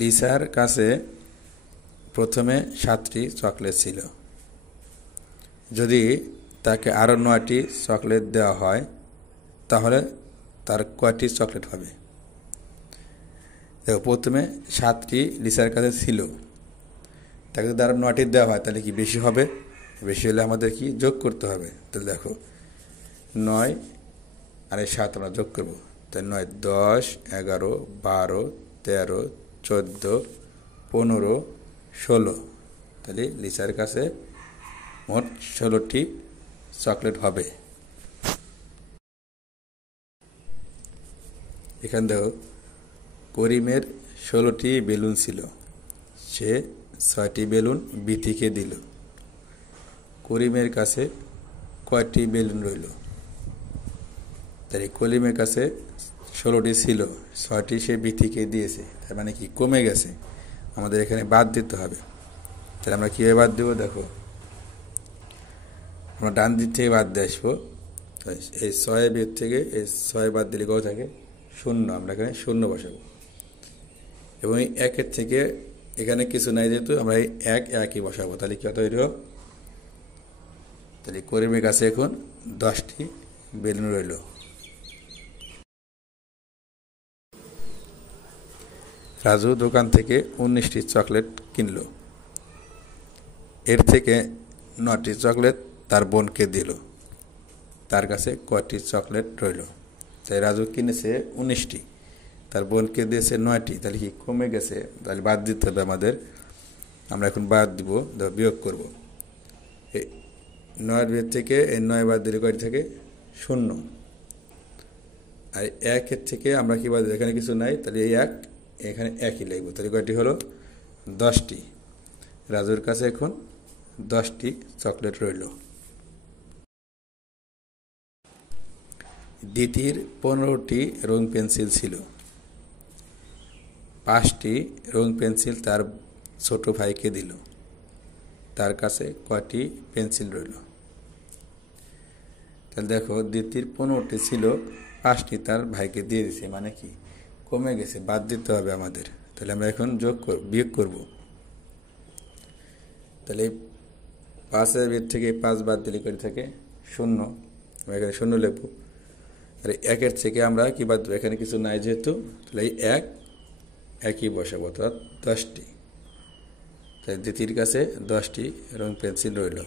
লিসার কাছে প্রথমে 7টি চকলেট ছিল। যদি তাকে আরও 9টি চকলেট দেওয়া হয় তাহলে তার কয়টি চকলেট হবে? দেখো, প্রথমে 7টি লিসার কাছে ছিল, তাকে যদি আরও 9টি দেওয়া হয় তাহলে কি বেশি হবে? বেশি হলে আমাদের কি যোগ করতে হবে। তাহলে দেখো, 9 আর 7 আমরা যোগ করব। তাহলে 9, 10, 11, 12, 13, 14, 15, 16। তাহলে লিসার কাছে মোট 16টি চকলেট হবে। এখান দেখো, করিমের 16টি বেলুন ছিল, সে 6টি বেলুন বিথিকে দিল। করিমের কাছে কয়টি বেলুন রইল? তাই করিমের কাছে 16টি ছিল, 6টি সে বিথিকে দিয়েছে, তার মানে কি কমে গেছে। আমাদের এখানে বাদ দিতে হবে। তাহলে আমরা কীভাবে বাদ দেবো? দেখো, আমরা ডান দিক থেকে বাদ দিয়ে আসবো। এই 6 বেদ থেকে এই 6 বাদ দিলে কত থাকে? 0। আমরা এখানে 0 বসাবো। এবং এই 1-এর থেকে এখানে কিছু নাই যেহেতু আমরা এই 1-1ই বসাবো। তাহলে কত হইল? তাহলে করিমের কাছে এখন 10টি বেলুন রইল। রাজু দোকান থেকে 19টি চকলেট কিনল। এর থেকে 9টি চকলেট তার বোনকে দিল। তার কাছে কয়টি চকলেট রইল? তাই রাজু কিনেছে 19টি, তার বোনকে দিয়েছে 9টি, তাহলে কি কমে গেছে? তাহলে বাদ দিতে হবে আমাদের। আমরা এখন বাদ দিব, বিয়োগ করব। এই 9-এর বেদ থেকে এই 9 বাদ দিলে কয়টি থাকে? 0। আর 1-এর থেকে আমরা কি বাদ দিই? এখানে কিছু নাই, তাহলে এই 1 এখানে 1ই লিখব। তাহলে কয়টি হলো? 10টি। রাজুর কাছে এখন 10টি চকলেট রইল। দিতির 15টি রং পেন্সিল ছিল। 5টি রং পেন্সিল তার ছোট ভাইকে দিল। তার কাছে কয়টি পেন্সিল রইল? তাহলে দেখো, দিতির 15টি ছিল, 5টি তার ভাইকে দিয়ে দিছে, মানে কি কমে গেছে, বাদ দিতে হবে আমাদের। তাহলে আমরা এখন বিয়োগ করব। তাহলে 5-এর বেদ থেকে 5 বাদ দিলে করে থাকে 0। আমরা এখানে 0 লিখব। আর 1-এর থেকে আমরা কি বাদ দেবো? এখানে কিছু নাই যেহেতু, তাহলে এই 1-1ই বসাবো, অর্থাৎ 10টি। তাই দিতির কাছে 10টি রং পেন্সিল রইল।